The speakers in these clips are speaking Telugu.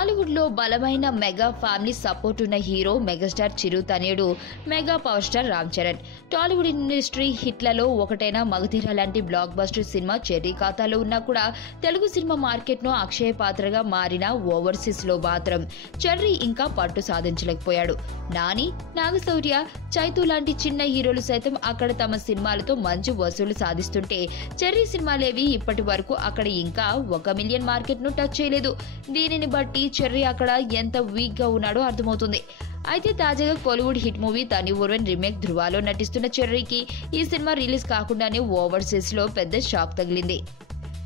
టాలీవుడ్ లో బలమైన మెగా ఫ్యామిలీ సపోర్ట్ ఉన్న హీరో మెగాస్టార్ చిరు తనయుడు mega power star Ram Charan. Tollywood industry హిట్లలో ఒకటైన మగధీర లాంటి బ్లాక్ బస్టర్ సినిమా చెర్రీ ఖాతాలో ఉన్నా కూడా తెలుగు సినిమా మార్కెట్ ను అక్షయ పాత్రగా మారిన ఓవర్సీస్ లో మాత్రం చెర్రీ ఇంకా పట్టు సాధించలేకపోయాడు. నాని, నాగశౌర్య, చైతు లాంటి చిన్న హీరోలు సైతం అక్కడ తమ సినిమాలతో మంచి వసూలు సాధిస్తుంటే చెర్రీ సినిమాలేవి ఇప్పటి వరకు అక్కడ ఇంకా 1 మిలియన్ మార్కెట్ ను టచ్ చేయలేదు. దీనిని బట్టి చెర్రీ అక్కడ ఎంత వీక్ గా ఉన్నాడో అర్థమవుతుంది. అయితే తాజాగా కోలీవుడ్ హిట్ మూవీ తని ఊర్వన్ రీమేక్ ధృవాలో నటిస్తున్న చెర్రీకి ఈ సినిమా రిలీజ్ కాకుండానే ఓవర్సీస్ లో పెద్ద షాక్ తగిలింది.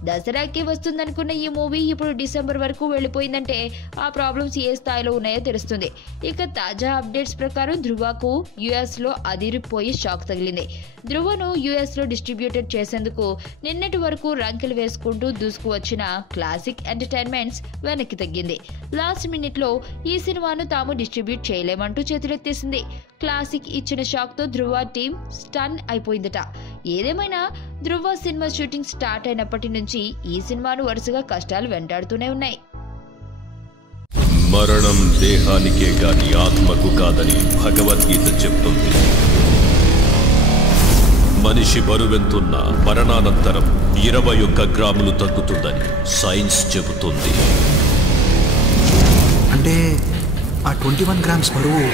దసరాకి వస్తుందనుకున్న ఈ మూవీ ఇప్పుడు డిసెంబర్ వరకు వెళ్లిపోయిందంటే ఆ ప్రాబ్లమ్స్ ఏ స్థాయిలో ఉన్నాయో తెలుస్తుంది. ఇక తాజా అప్డేట్స్ ప్రకారం ధృవకు యుఎస్ లో అదిరిపోయి షాక్ తగిలింది. ధృవను యుఎస్ లో డిస్ట్రిబ్యూటెడ్ చేసేందుకు నిన్నటి వరకు రంకెలు వేసుకుంటూ దూసుకు వచ్చిన క్లాసిక్ ఎంటర్టైన్మెంట్స్ వెనక్కి తగ్గింది. లాస్ట్ మినిట్ లో ఈ సినిమాను తాము డిస్ట్రిబ్యూట్ చేయలేమంటూ చేతులెత్తేసింది. క్లాసిక్ ఇచ్చిన షాక్ తో ధృవ టీం స్టన్ అయిపోయిందట. ఏదేమైనా ధృవ సినిమా షూటింగ్ స్టార్ట్ అయినప్పటి నుంచి ఈ సినిమాను వరుసగా కష్టాలు వెంటాడుతూనే ఉన్నాయి. మరణం దేహానికే గాని ఆత్మకు కాదని భగవద్గీత చెప్తుంది. మనిషి బరువెంతున్న మరణానంతరం 21 గ్రాములు తగ్గుతుందని సైన్స్ చెబుతుంది. అంటే ఆ 21 గ్రామ్స్ బరువు